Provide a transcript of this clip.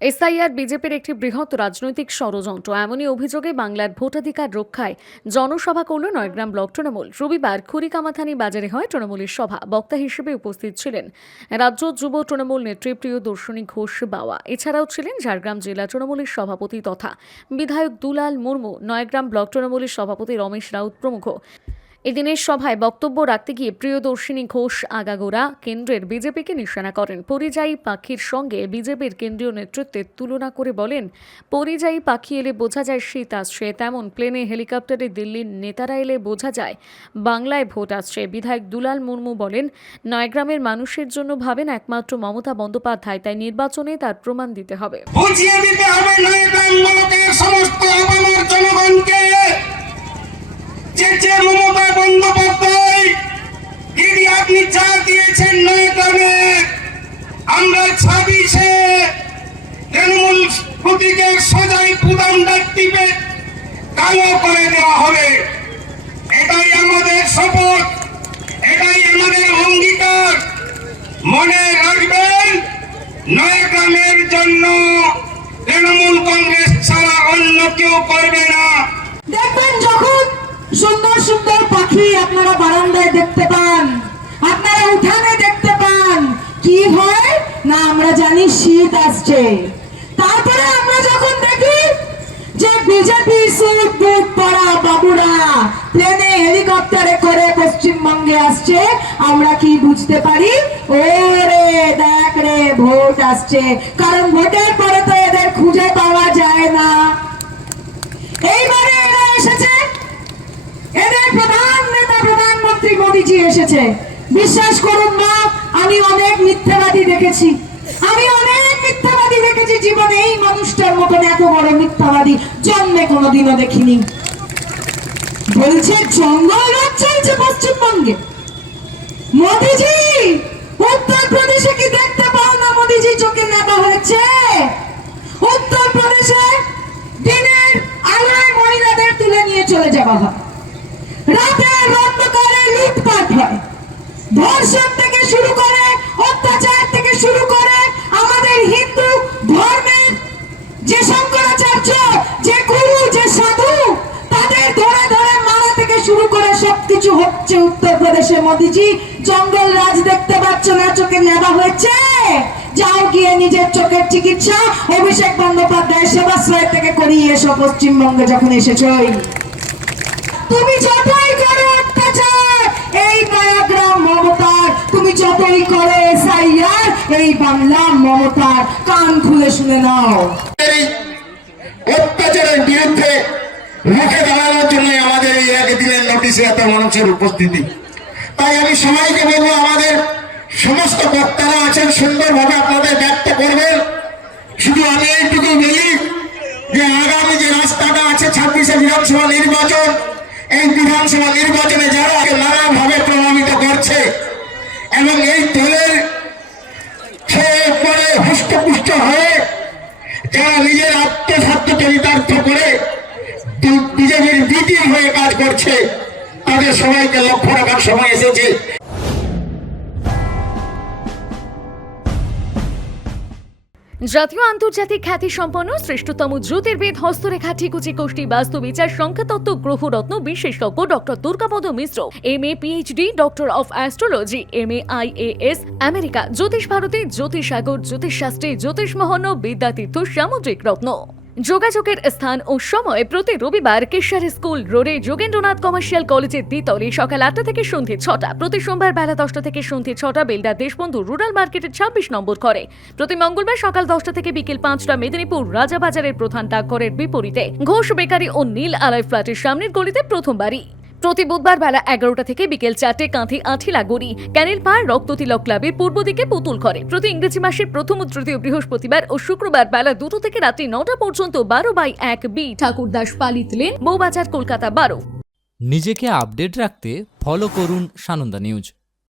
SIR বিজেপির একটি বৃহৎ রাজনৈতিক ষড়যন্ত্র। এমনই অভিযোগে বাংলার ভোটাধিকার রক্ষায় জনসভা করল নয়গ্রাম ব্লক তৃণমূল। রবিবার খুরিকামাথানি বাজারে হয় তৃণমূলের সভা। বক্তা হিসেবে উপস্থিত ছিলেন রাজ্য যুব তৃণমূল নেত্রী প্রিয়দর্শিনী ঘোষ বাওয়া। এছাড়াও ছিলেন ঝাড়গ্রাম জেলা তৃণমূলের সভাপতি তথা বিধায়ক দুলাল মুর্মু, নয়গ্রাম ব্লক তৃণমূলের সভাপতি রমেশ রাউত প্রমুখ। এদিনের সভায় বক্তব্য রাখতে গিয়ে প্রিয়দর্শিনী ঘোষ আগাগোড়া কেন্দ্রের বিজেপিকে নিশানা করেন। পরিযায়ী পাখির সঙ্গে বিজেপির কেন্দ্রীয় নেতৃত্বের তুলনা করে বলেন, পরিযায়ী পাখি এলে বোঝা যায় শীত আসছে, তেমন প্লেনে হেলিকপ্টারে দিল্লির নেতারা এলে বোঝা যায় বাংলায় ভোট আসছে। বিধায়ক দুলাল মুর্মু বলেন, নয়গ্রামের মানুষের জন্য ভাবেন একমাত্র মমতা বন্দ্যোপাধ্যায়, তাই নির্বাচনে তার প্রমাণ দিতে হবে। বুঝিয়ে দিতে হবে নয়গ্রাম ব্লকের সমস্ত আপামর জনগণকে যে মমতা বন্দ্যোপাধ্যায় দিদি আপনি চা দিয়েছেন নয়গ্রামে, আমরা 26-এ তৃণমূল প্রতীকের সোজাই পুদানটা টিপে কালো করে দেওয়া হবে। এটাই আমাদের শপথ, এটাই আমাদের অঙ্গীকার। মনে রাখবেন, নয়গ্রামের জন্য তৃণমূল কংগ্রেস ছাড়া অন্য কেউ করবে না। দেখবেন যখন সুন্দর সুন্দর পাখি আপনারা বারান্দায় দেখতে পান, আপনারা উঠানে দেখতে পান, কি হয় না আমরা জানি শীত আসছে। তারপরে আমরা যখন দেখি যে বিজেপি স্যুট বুট পরা বাবুরা প্লেনে হেলিকপ্টারে করে পশ্চিমবঙ্গে আসছে, আমরা কি বুঝতে পারি? ওরে দেখ রে ভোট আসছে, কারণ ভোটের পরে তো এদের খুঁজে পাওয়া যায় না। এইবারে এরা এসেছে, এদের প্রধান নেতা প্রধানমন্ত্রী মোদীজি এসেছে। বিশ্বাস করুন মা, আমি অনেক মিথ্যাবাদী দেখেছি, জীবনে এই মানুষটার মতন এত বড় মিথ্যাবাদী জন্মে কোনোদিনও দেখিনি। বলছে জঙ্গল রাজ চলছে পশ্চিমবঙ্গে। মোদীজি উত্তরপ্রদেশে কি দেখতে পাও না? মোদীজি চোখে নেওয়া হয়েছে। উত্তরপ্রদেশে দিনের আলোয় মহিলাদের তুলে নিয়ে চলে যাওয়া হয়, রাতের অন্ধকারে লুটপাট হয়, ধর্ষণ থেকে শুরু করে অত্যাচার থেকে শুরু করে আমাদের হিন্দু ধর্মের যে শঙ্করাচার্য, যে গুরু, যে সাধু, তাদের ধরে ধরে মারা থেকে শুরু করে সবকিছু হচ্ছে উত্তরপ্রদেশে। মোদীজি জঙ্গল রাজ দেখতে পাচ্ছ না? চোখে নেওয়া হয়েছে। যাও গিয়ে নিজের চোখের চিকিৎসা অভিষেক বন্দ্যোপাধ্যায় সেবাশ্রয় থেকে করিয়ে এসো পশ্চিমবঙ্গে যখন এসেছো। তুমি যতই করো অত্যাচার এই নয়গ্রাম মমতার, তুমি যতই করে এসআইআর এই বাংলা মমতার, কান খুলে শুনে নাও। অত্যাচারের বিরুদ্ধে রুখে দাঁড়ানোর জন্য আমাদের এই একদিনের নোটিশে এত মানুষের উপস্থিতি। তাই আমি সবাইকে বলবো, আমাদের সমস্ত বক্তারা আছেন, সুন্দরভাবে আপনাদের ব্যক্ত করবেন। শুধু আমি এইটুকু বলি যে আগামী যে রাস্তাটা আছে 26-এ বিধানসভা নির্বাচন, এই বিধানসভা নির্বাচনে যারা নানাভাবে প্রভাবিত করছে এবং এই দলের পরে হুষ্টপুষ্ট হয়ে যারা নিজের আত্মস্বার্থ চরিতার্থ করে বিজেপির বিধি হয়ে কাজ করছে, তাদের সবাইকে লক্ষ্য রাখার সময় এসেছে। জাতীয় আন্তর্জাতিক খ্যাতি সম্পন্ন শ্রেষ্ঠতম জ্যোতির্বিদ, হস্তরেখা, ঠিকুচি, কোষ্ঠী, বাস্তুবিচার, সংখ্যাতত্ত্ব, গ্রহরত্ন বিশেষজ্ঞ doctor Durgapada Mishra, MA PhD, doctor of astrology, MA IAS, America, জ্যোতিষ ভারতী, জ্যোতিষসাগর, জ্যোতিষশাস্ত্রী, জ্যোতিষমোহন, বিদ্যাতীর্থ, সামুদ্রিক রত্ন। যোগাযোগের স্থান ও সময় প্রতি রবিবার কেশর স্কুল রোডে যোগেন্দ্রনাথ কমার্শিয়াল কলেজের দ্বিতলে সকাল 8টা থেকে সন্ধ্যে 6টা, প্রতি সোমবার বেলা 10টা থেকে সন্ধ্যে 6টা বেলডার দেশবন্ধু রুরাল মার্কেটের 26 নম্বর ঘরে, প্রতি মঙ্গলবার সকাল 10টা থেকে বিকেল 5টা মেদিনীপুর রাজাবাজারের প্রধান ডাকঘরের বিপরীতে ঘোষ বেকারি ও নীল আলয় ফ্ল্যাটের সামনের গলিতে প্রথম বাড়ি, প্রতি বুধবার বেলা 11টা থেকে বিকেল 4টে কাঁথি আঠিলা গড়ি ক্যানেল পাড় রক্ততিলক ক্লাবের পূর্ব দিকে পুতুল ঘরে, প্রতি ইংরেজি মাসের প্রথম ও তৃতীয় বৃহস্পতিবার ও শুক্রবার বেলা 2টা থেকে রাত্রি 9টা পর্যন্ত 12/1 বি ঠাকুরদাস পালিত লেন, বউবাজার, কলকাতা 12। নিজেকে আপডেট রাখতে ফলো করুন সানন্দা নিউজ।